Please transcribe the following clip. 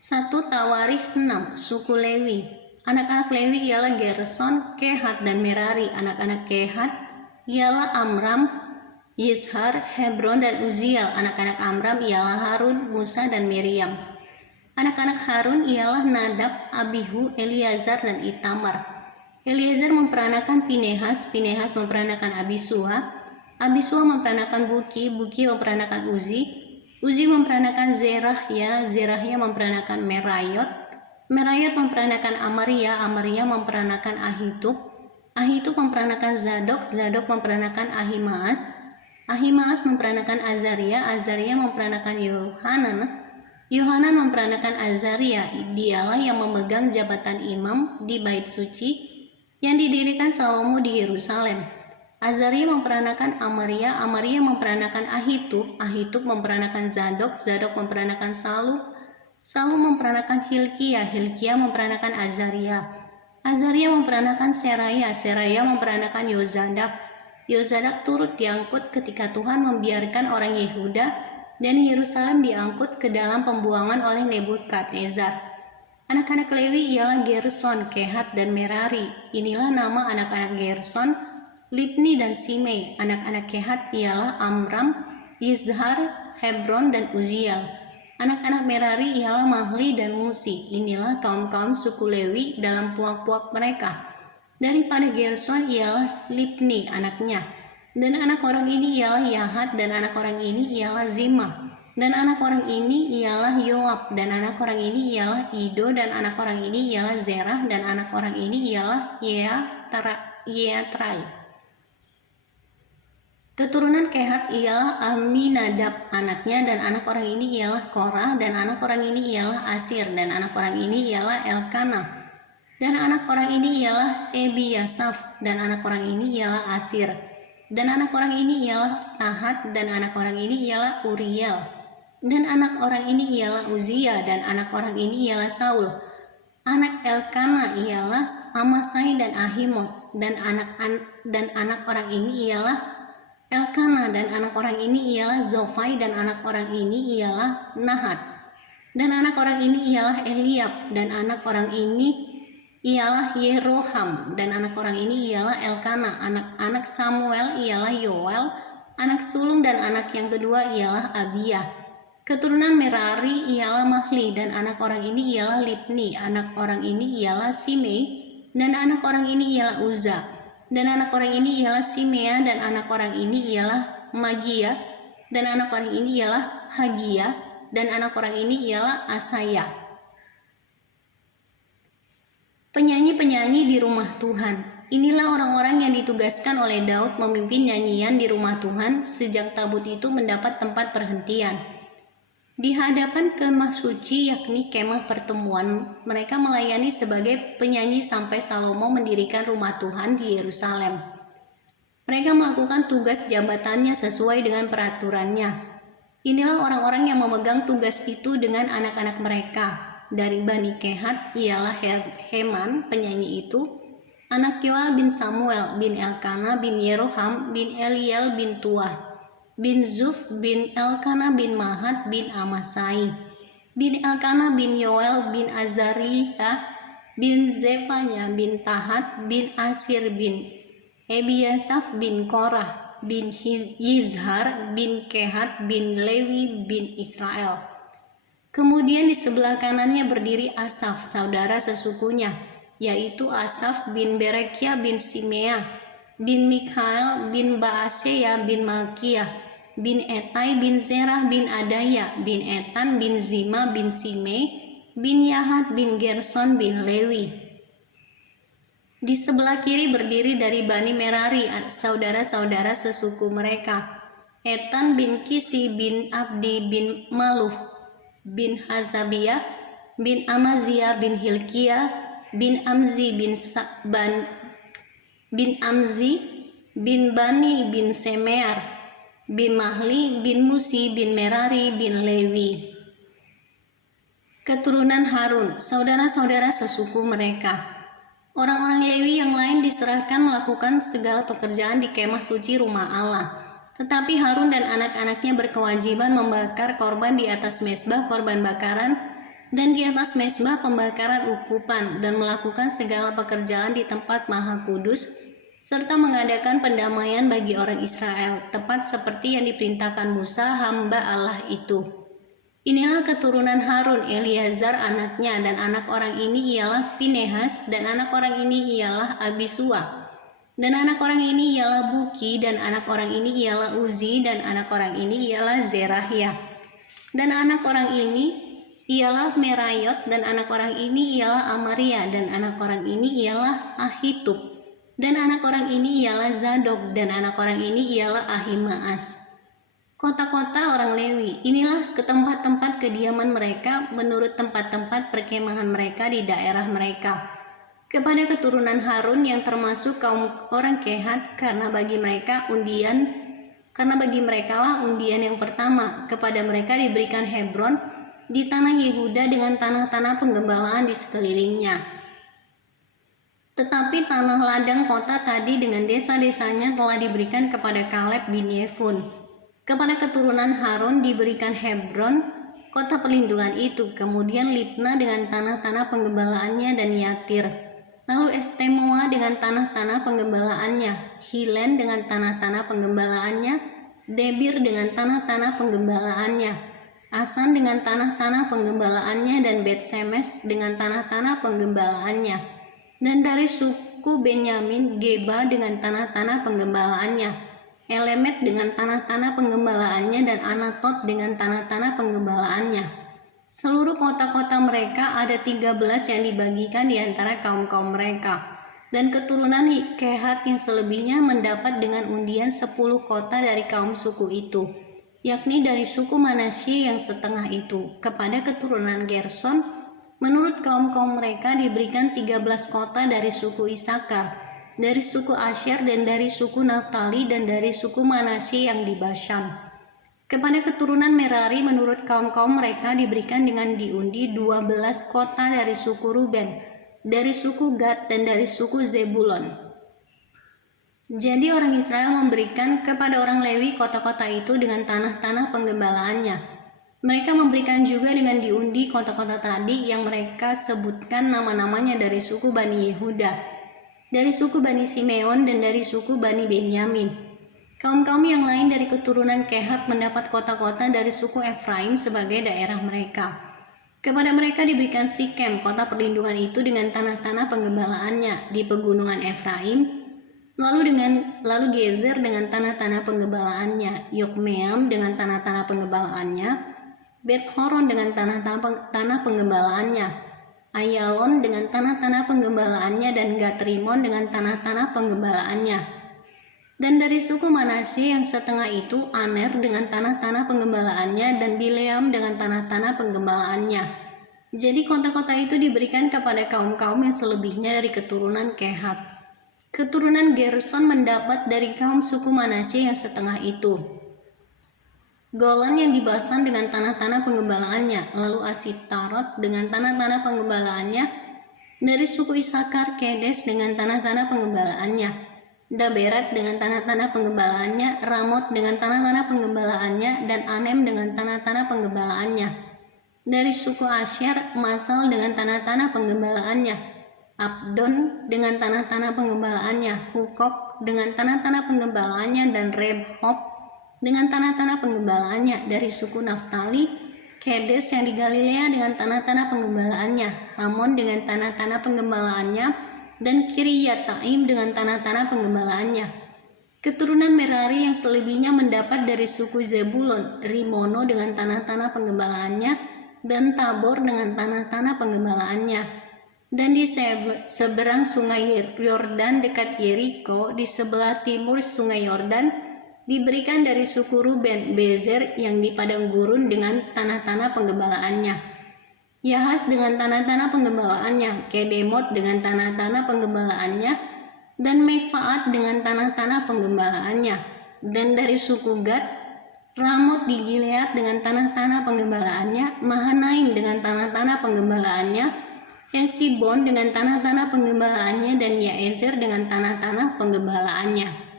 1 Tawarikh 6 Suku Lewi. Anak-anak Lewi ialah Gerson, Kehat, dan Merari. Anak-anak Kehat ialah Amram, Yizhar, Hebron, dan Uziel. Anak-anak Amram ialah Harun, Musa, dan Miriam. Anak-anak Harun ialah Nadab, Abihu, Eleazar, dan Itamar. Eleazar memperanakan Pinehas, Pinehas memperanakan Abisua, Abisua memperanakan Buki, Buki memperanakan Uzi, Uzi memperanakan Zerahya, Zerahya memperanakan Merayot, Merayot memperanakan Amaria, Amaria memperanakan Ahitub, Ahitub memperanakan Zadok, Zadok memperanakan Ahimaas, Ahimaas memperanakan Azaria, Azaria memperanakan Yohanan, Yohanan memperanakan Azaria. Dialah yang memegang jabatan imam di bait suci yang didirikan Salomo di Yerusalem. Azaria memperanakan Amaria, Amaria memperanakan Ahitub, Ahitub memperanakan Zadok, Zadok memperanakan Salum, Salum memperanakan Hilkia, Hilkia memperanakan Azaria, Azaria memperanakan Seraya, Seraya memperanakan Yozadak. Yozadak turut diangkut ketika Tuhan membiarkan orang Yehuda dan Yerusalem diangkut ke dalam pembuangan oleh Nebukadnezar. Anak-anak Lewi ialah Gerson, Kehat, dan Merari. Inilah nama anak-anak Gerson, Libni dan Simei. Anak-anak Kehat ialah Amram, Yizhar, Hebron, dan Uziel. Anak-anak Merari ialah Mahli dan Musi. Inilah kaum-kaum suku Lewi dalam puak-puak mereka. Daripada Gerson ialah Libni anaknya. Dan anak orang ini ialah Yahat, dan anak orang ini ialah Zimah. Dan anak orang ini ialah Yoab, dan anak orang ini ialah Ido, dan anak orang ini ialah Zerah, dan anak orang ini ialah Yeatrai. Keturunan Kehat ialah Aminadab anaknya, dan anak orang ini ialah Korah, dan anak orang ini ialah Asir, dan anak orang ini ialah Elkanah, dan anak orang ini ialah Ebiasaf, dan anak orang ini ialah Asir, dan anak orang ini ialah Tahat, dan anak orang ini ialah Uriel, dan anak orang ini ialah Uzia, dan anak orang ini ialah Saul. Anak Elkanah ialah Amasai dan Ahimot, dan anak orang ini ialah Elkanah, dan anak orang ini ialah Zofai, dan anak orang ini ialah Nahat, dan anak orang ini ialah Eliab, dan anak orang ini ialah Yeroham, dan anak orang ini ialah Elkanah. Anak-anak Samuel ialah Yoel, anak sulung, dan anak yang kedua ialah Abia. Keturunan Merari ialah Mahli, dan anak orang ini ialah Libni, anak orang ini ialah Simei, dan anak orang ini ialah Uza, dan anak orang ini ialah Simea, dan anak orang ini ialah Magia, dan anak orang ini ialah Hagia, dan anak orang ini ialah Asaya. Penyanyi-penyanyi di rumah Tuhan. Inilah orang-orang yang ditugaskan oleh Daud memimpin nyanyian di rumah Tuhan sejak tabut itu mendapat tempat perhentian. Di hadapan kemah suci, yakni kemah pertemuan, mereka melayani sebagai penyanyi sampai Salomo mendirikan rumah Tuhan di Yerusalem. Mereka melakukan tugas jabatannya sesuai dengan peraturannya. Inilah orang-orang yang memegang tugas itu dengan anak-anak mereka. Dari Bani Kehat ialah Heman, penyanyi itu, anak Yoel bin Samuel, bin Elkanah, bin Yeroham, bin Eliel, bin Tuah, bin Zuf, bin Elkanah, bin Mahat, bin Amasai, bin Elkanah, bin Yoel, bin Azaria, bin Zefanya, bin Tahat, bin Asir, bin Ebiasaf, bin Korah, bin Yizhar, bin Kehat, bin Lewi, bin Israel. Kemudian di sebelah kanannya berdiri Asaf, saudara sesukunya, yaitu Asaf bin Berekia, bin Simea, bin Mikhael, bin Baaseya, bin Malkiah, bin Etai, bin Zerah, bin Adaya, bin Etan, bin Zima, bin Simei, bin Yahat, bin Gerson, bin Lewi. Di sebelah kiri berdiri dari Bani Merari, saudara-saudara sesuku mereka, Etan bin Kisi, bin Abdi, bin Maluh, bin Hazabiah, bin Amazia, bin Hilkia, bin Amzi, bin Bani, bin Semear, bin Mahli, bin Musi, bin Merari, bin Lewi. Keturunan Harun, saudara-saudara sesuku mereka. Orang-orang Lewi yang lain diserahkan melakukan segala pekerjaan di kemah suci rumah Allah. Tetapi Harun dan anak-anaknya berkewajiban membakar korban di atas mezbah korban bakaran dan di atas mezbah pembakaran ukupan, dan melakukan segala pekerjaan di tempat maha kudus, serta mengadakan pendamaian bagi orang Israel, tepat seperti yang diperintahkan Musa hamba Allah itu. Inilah keturunan Harun, Eleazar anaknya, dan anak orang ini ialah Pinehas, dan anak orang ini ialah Abisua, dan anak orang ini ialah Buki, dan anak orang ini ialah Uzi, dan anak orang ini ialah Zerahya, dan anak orang ini ialah Merayot, dan anak orang ini ialah Amaria, dan anak orang ini ialah Ahitub, dan anak orang ini ialah Zadok, dan anak orang ini ialah Ahimaas. Kota-kota orang Lewi, inilah ke tempat-tempat kediaman mereka menurut tempat-tempat perkemahan mereka di daerah mereka. Kepada keturunan Harun yang termasuk kaum orang Kehat, karena bagi mereka lah undian yang pertama, kepada mereka diberikan Hebron di tanah Yehuda dengan tanah-tanah penggembalaan di sekelilingnya. Tetapi tanah ladang kota tadi dengan desa-desanya telah diberikan kepada Kaleb bin Yefun. Kepada keturunan Harun diberikan Hebron, kota perlindungan itu, kemudian Libna dengan tanah-tanah penggembalaannya dan Yatir. Lalu Estemoa dengan tanah-tanah penggembalaannya, Hilen dengan tanah-tanah penggembalaannya, Debir dengan tanah-tanah penggembalaannya, Asan dengan tanah-tanah penggembalaannya, dan Bet-Semes dengan tanah-tanah penggembalaannya. Dan dari suku Benyamin, Geba dengan tanah-tanah penggembalaannya, Elemet dengan tanah-tanah penggembalaannya, dan Anatot dengan tanah-tanah penggembalaannya. Seluruh kota-kota mereka ada 13 yang dibagikan di antara kaum-kaum mereka. Dan keturunan Kehat yang selebihnya mendapat dengan undian 10 kota dari kaum suku itu, yakni dari suku Manasye yang setengah itu. Kepada keturunan Gerson, menurut kaum-kaum mereka diberikan 13 kota dari suku Isakar, dari suku Asher, dan dari suku Naftali, dan dari suku Manasye yang di Bashan. Kepada keturunan Merari menurut kaum-kaum mereka diberikan dengan diundi 12 kota dari suku Ruben, dari suku Gad, dan dari suku Zebulon. Jadi orang Israel memberikan kepada orang Lewi kota-kota itu dengan tanah-tanah penggembalaannya. Mereka memberikan juga dengan diundi kota-kota tadi yang mereka sebutkan nama-namanya dari suku Bani Yehuda, dari suku Bani Simeon, dan dari suku Bani Benyamin. Kaum-kaum yang lain dari keturunan Kehat mendapat kota-kota dari suku Efraim sebagai daerah mereka. Kepada mereka diberikan Sikem, kota perlindungan itu dengan tanah-tanah penggembalaannya di pegunungan Efraim, lalu Gezer dengan tanah-tanah penggembalaannya, Yokmeam dengan tanah-tanah penggembalaannya, Bet-Horon dengan tanah penggembalaannya, Ayalon dengan tanah-tanah penggembalaannya, dan Gat-Rimon dengan tanah-tanah penggembalaannya. Dan dari suku Manasye yang setengah itu, Aner dengan tanah-tanah penggembalaannya, dan Bileam dengan tanah-tanah penggembalaannya. Jadi kota-kota itu diberikan kepada kaum-kaum yang selebihnya dari keturunan Kehat. Keturunan Gerson mendapat dari kaum suku Manasye yang setengah itu, Golan yang di Basan dengan tanah-tanah penggembalaannya, lalu Asitarot dengan tanah-tanah penggembalaannya, dari suku Isakar Kedes dengan tanah-tanah penggembalaannya, Daberat dengan tanah-tanah penggembalaannya, Ramot dengan tanah-tanah penggembalaannya, dan Anem dengan tanah-tanah penggembalaannya. Dari suku Asher, Masal dengan tanah-tanah penggembalaannya, Abdon dengan tanah-tanah penggembalaannya, Hukok dengan tanah-tanah penggembalaannya, dan Rehobh dengan tanah-tanah penggembalaannya. Dari suku Naftali, Kedes yang di Galilea dengan tanah-tanah penggembalaannya, Hamon dengan tanah-tanah penggembalaannya, dan Kiryataim dengan tanah-tanah penggembalaannya. Keturunan Merari yang selebihnya mendapat dari suku Zebulon, Rimono dengan tanah-tanah penggembalaannya, dan Tabor dengan tanah-tanah penggembalaannya. Dan di seberang sungai Yordan dekat Yeriko, di sebelah timur sungai Yordan, diberikan dari suku Ruben, Bezer yang di padang gurun dengan tanah-tanah penggembalaannya, Yahas dengan tanah-tanah penggembalaannya, Kedemot dengan tanah-tanah penggembalaannya, dan Mefaat dengan tanah-tanah penggembalaannya. Dan dari suku Gad, Ramot di Gilead dengan tanah-tanah penggembalaannya, Mahanaim dengan tanah-tanah penggembalaannya, Hesibon dengan tanah-tanah penggembalaannya, dan Yaezer dengan tanah-tanah penggembalaannya.